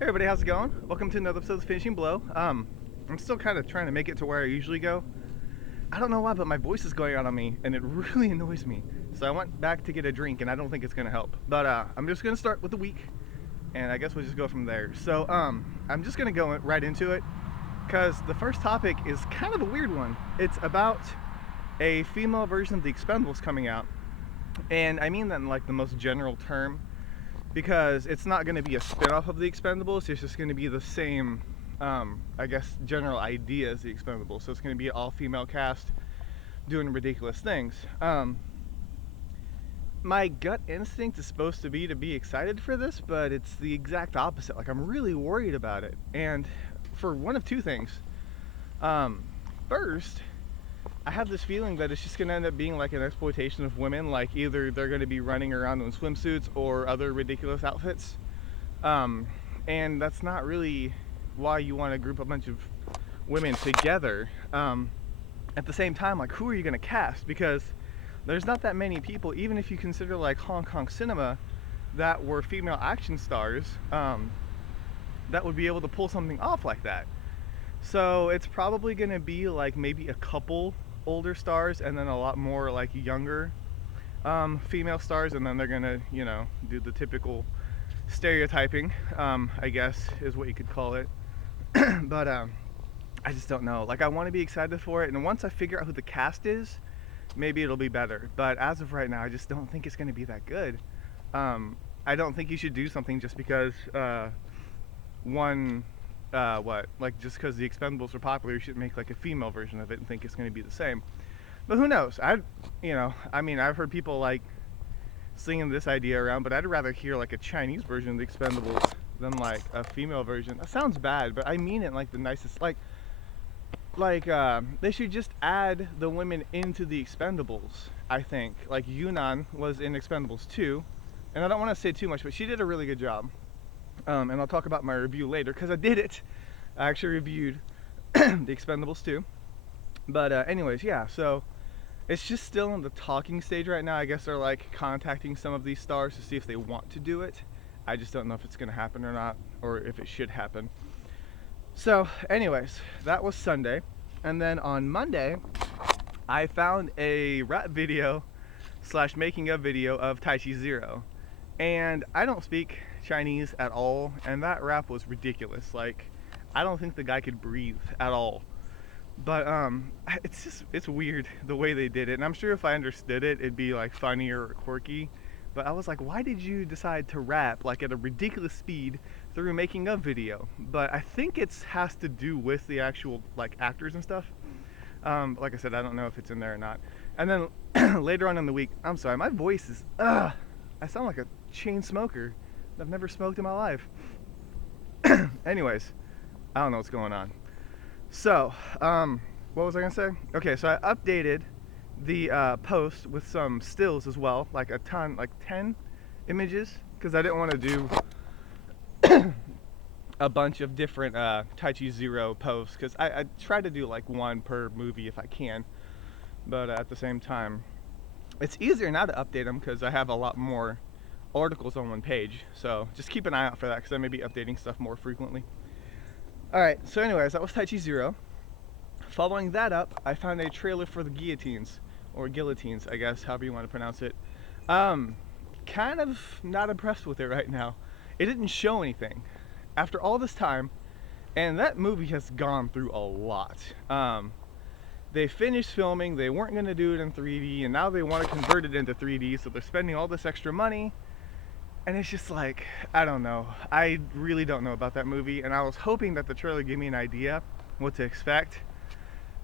Hey everybody, how's it going? Welcome to another episode of Finishing Blow. I'm still kind of trying to make it to where I usually go. I don't know why, but my voice is going out on me, and it really annoys me. So I went back to get a drink, and I don't think it's gonna help. But I'm just gonna start with the week, and I guess we'll just go from there. So I'm just gonna go right into it, because the first topic is kind of a weird one. It's about a female version of the Expendables coming out, and I mean that in like the most general term, because it's not going to be a spin-off of the Expendables. It's just going to be the same, I guess, general idea as the Expendables. So it's going to be an all-female cast doing ridiculous things. My gut instinct is supposed to be excited for this, but it's the exact opposite. Like, I'm really worried about it, and for one of two things. First, I have this feeling that it's just going to end up being like an exploitation of women. Like, either they're going to be running around in swimsuits or other ridiculous outfits. And that's not really why you want to group a bunch of women together. At the same time, like, who are you going to cast? Because there's not that many people, even if you consider like Hong Kong cinema, that were female action stars, that would be able to pull something off like that. So it's probably going to be like maybe a couple older stars and then a lot more like younger female stars, and then they're gonna, you know, do the typical stereotyping, I guess is what you could call it. But I just don't know. Like, I want to be excited for it, and once I figure out who the cast is, maybe it'll be better. But as of right now, I just don't think it's going to be that good. I don't think you should do something just because just because the Expendables are popular, you should make like a female version of it and think it's going to be the same. But who knows? I've heard people like slinging this idea around, but I'd rather hear like a Chinese version of the Expendables than like a female version. That sounds bad, but I mean it in like the nicest. They should just add the women into the Expendables. I think like Yunnan was in Expendables 2, and I don't want to say too much, but she did a really good job. And I'll talk about my review later because I did it. I actually reviewed the Expendables 2. But anyways, yeah, so it's just still in the talking stage right now. I guess they're like contacting some of these stars to see if they want to do it. I just don't know if it's going to happen or not, or if it should happen. So anyways, that was Sunday. And then on Monday, I found a rap video / making of video of Tai Chi 0. And I don't speak Chinese at all, and that rap was ridiculous. Like, I don't think the guy could breathe at all. But it's weird the way they did it, and I'm sure if I understood it, it'd be like funny or quirky. But I was like, why did you decide to rap like at a ridiculous speed through making a video? But I think it has to do with the actual like actors and stuff. Like I said, I don't know if it's in there or not. And then later on in the week, I'm sorry, my voice is I sound like a chain smoker. I've never smoked in my life. Anyways, I don't know what's going on. So, what was I gonna say? Okay, so I updated the post with some stills as well, like a ton, like 10 images, because I didn't want to do a bunch of different Tai Chi 0 posts, because I try to do like one per movie if I can, but at the same time, it's easier now to update them because I have a lot more articles on one page. So just keep an eye out for that, because I may be updating stuff more frequently. Alright, so anyways, that was Tai Chi 0. Following that up, I found a trailer for the guillotines, or guillotines, I guess, however you want to pronounce it. Kind of not impressed with it right now. It didn't show anything. After all this time, and that movie has gone through a lot. They finished filming, they weren't going to do it in 3D, and now they want to convert it into 3D, so they're spending all this extra money. And it's just like, I don't know. I really don't know about that movie, and I was hoping that the trailer gave me an idea what to expect.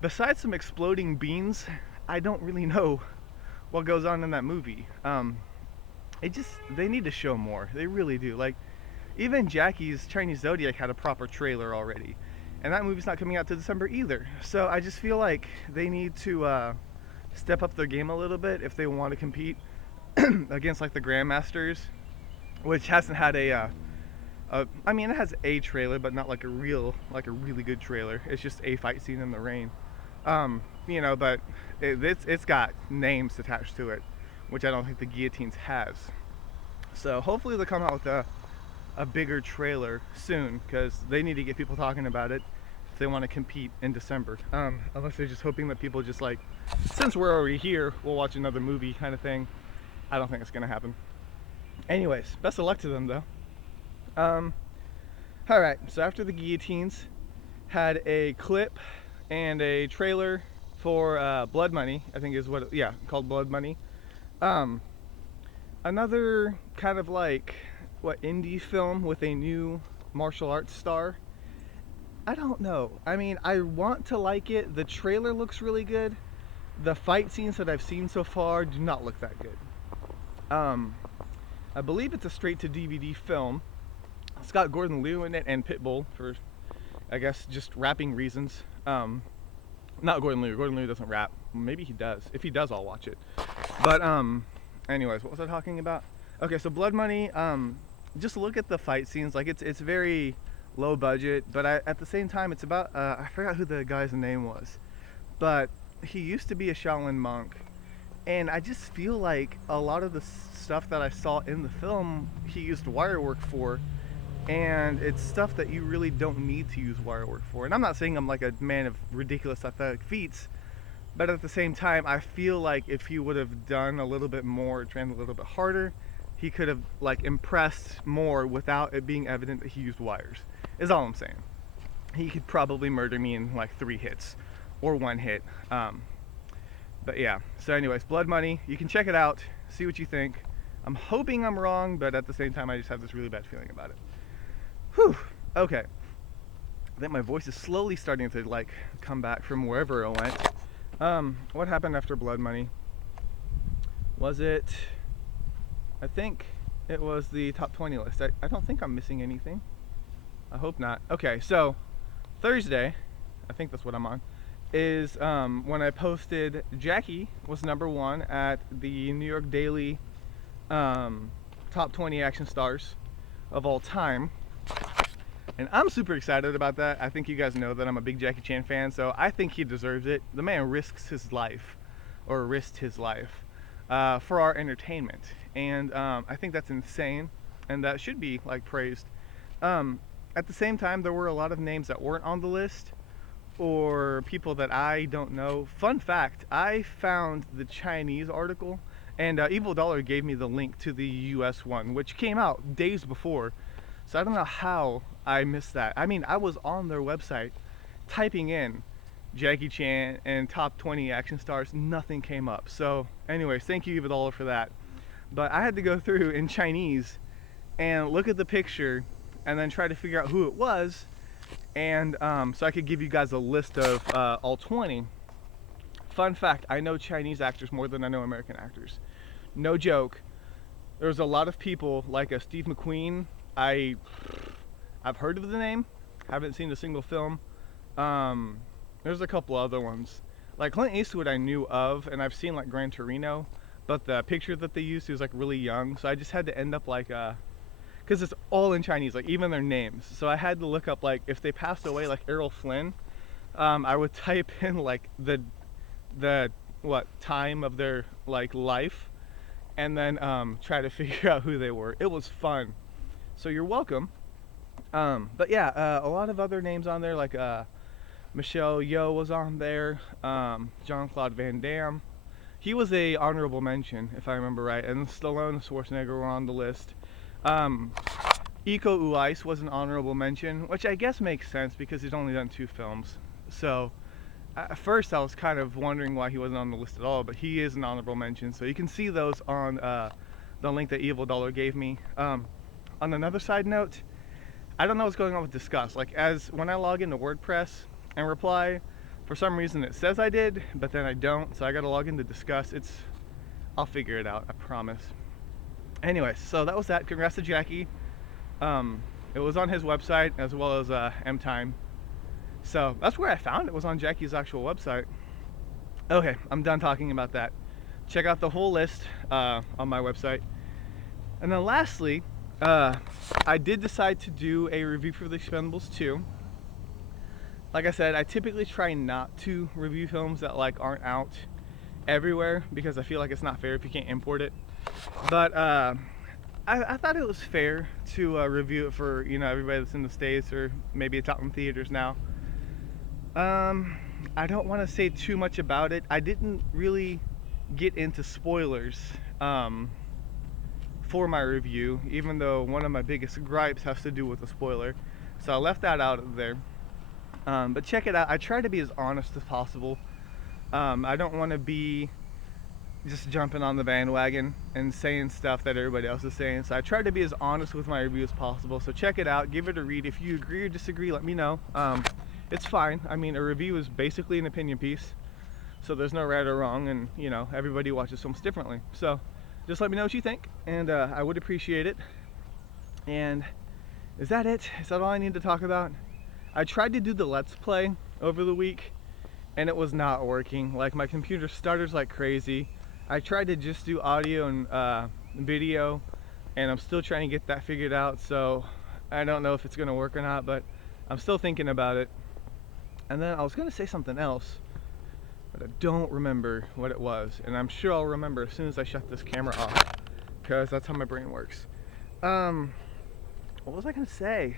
Besides some exploding beans, I don't really know what goes on in that movie. They need to show more. They really do. Like, even Jackie's Chinese Zodiac had a proper trailer already, and that movie's not coming out to December either. So I just feel like they need to step up their game a little bit if they want to compete against like the Grandmasters, which hasn't had I mean, it has a trailer, but not like a really good trailer. It's just a fight scene in the rain. You know, but it's got names attached to it, which I don't think the Guillotines has. So hopefully they'll come out with a bigger trailer soon because they need to get people talking about it if they want to compete in December. Unless they're just hoping that people just like, since we're already here, we'll watch another movie kind of thing. I don't think it's gonna happen. Anyways, best of luck to them though. All right, so after the guillotines, had a clip and a trailer for Blood Money. I think is what, yeah, called Blood Money. Another kind of like what indie film with a new martial arts star. I don't know. I mean, I want to like it. The trailer looks really good. The fight scenes that I've seen so far do not look that good. I believe it's a straight to DVD film. It's got Gordon Liu in it and Pitbull for, I guess, just rapping reasons. Not Gordon Liu. Gordon Liu doesn't rap. Maybe he does. If he does, I'll watch it. But anyways, what was I talking about? Okay, so Blood Money. Just look at the fight scenes. Like it's very low budget, but at the same time, it's about I forgot who the guy's name was, but he used to be a Shaolin monk, and I just feel like a lot of the stuff that I saw in the film he used wire work for, and it's stuff that you really don't need to use wire work for. And I'm not saying I'm like a man of ridiculous athletic feats, but at the same time, I feel like if he would have done a little bit more, trained a little bit harder, he could have like impressed more without it being evident that he used wires, is all I'm saying. He could probably murder me in like 3 hits or 1 hit. But yeah, so anyways, Blood Money, you can check it out, see what you think. I'm hoping I'm wrong, but at the same time, I just have this really bad feeling about it. Whew, okay. I think my voice is slowly starting to like come back from wherever it went. What happened after Blood Money? Was it, I think it was the top 20 list. I don't think I'm missing anything. I hope not. Okay, so Thursday, I think that's what I'm on, is when I posted Jackie was #1 at the New York Daily top 20 action stars of all time. And I'm super excited about that. I think you guys know that I'm a big Jackie Chan fan, so I think he deserves it. The man risks his life, or risked his life, for our entertainment. And I think that's insane, and that should be like praised. At the same time, there were a lot of names that weren't on the list, or people that I don't know. Fun fact, I found the Chinese article, and Evil Dollar gave me the link to the US one, which came out days before. So I don't know how I missed that. I mean, I was on their website typing in Jackie Chan and top 20 action stars, nothing came up. So anyways, thank you Evil Dollar for that. But I had to go through in Chinese and look at the picture and then try to figure out who it was, and so I could give you guys a list of all 20. Fun fact, I know Chinese actors more than I know American actors. No joke. There's a lot of people like Steve McQueen. I've heard of the name, haven't seen a single film. There's a couple other ones. Like Clint Eastwood I knew of, and I've seen like Gran Torino, but the picture that they used, he was like really young, so I just had to end up like because it's all in Chinese, like even their names. So I had to look up like if they passed away, like Errol Flynn. I would type in like the what time of their like life, and then try to figure out who they were. It was fun. So you're welcome. But yeah, a lot of other names on there, like Michelle Yeoh was on there, Jean-Claude Van Damme. He was a honorable mention, if I remember right, and Stallone and Schwarzenegger were on the list. Iko Uwais was an honorable mention, which I guess makes sense because he's only done 2 films. So at first I was kind of wondering why he wasn't on the list at all, but he is an honorable mention. So you can see those on the link that Evil Dollar gave me. On another side note, I don't know what's going on with Discuss. Like when I log into WordPress and reply, for some reason it says I did, but then I don't. So I got to log into Discuss. I'll figure it out, I promise. Anyways, so that was that. Congrats to Jackie. It was on his website as well as M-Time. So that's where I found it, was on Jackie's actual website. Okay, I'm done talking about that. Check out the whole list on my website. And then lastly, I did decide to do a review for the Expendables 2. Like I said, I typically try not to review films that like aren't out everywhere because I feel like it's not fair if you can't import it. But I thought it was fair to review it for everybody that's in the States, or maybe it's out in theaters now. Um, I don't want to say too much about it. I didn't really get into spoilers um, for my review, even though one of my biggest gripes has to do with a spoiler. So I left that out of there. But check it out. I try to be as honest as possible. I don't want to be just jumping on the bandwagon and saying stuff that everybody else is saying. So I try to be as honest with my review as possible. So check it out, give it a read. If you agree or disagree, let me know. It's fine. I mean, a review is basically an opinion piece, so there's no right or wrong, and everybody watches films differently. So just let me know what you think, and I would appreciate it. And is that it? Is that all I need to talk about? I tried to do the Let's Play over the week, and it was not working. Like, my computer stutters like crazy. I tried to just do audio and video, and I'm still trying to get that figured out, so I don't know if it's gonna work or not, but I'm still thinking about it. And then I was gonna say something else, but I don't remember what it was, and I'm sure I'll remember as soon as I shut this camera off, because that's how my brain works. What was I gonna say?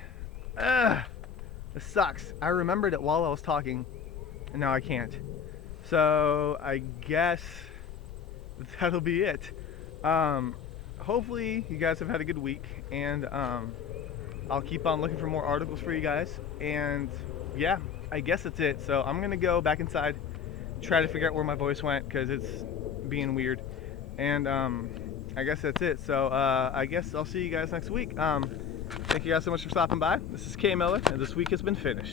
This sucks. I remembered it while I was talking, and now I can't. So I guess that'll be it. Hopefully you guys have had a good week, and I'll keep on looking for more articles for you guys. And yeah, I guess that's it. So I'm gonna go back inside, try to figure out where my voice went, because it's being weird. And I guess that's it. So I guess I'll see you guys next week. Thank you guys so much for stopping by. This is K Miller, and this week has been finished.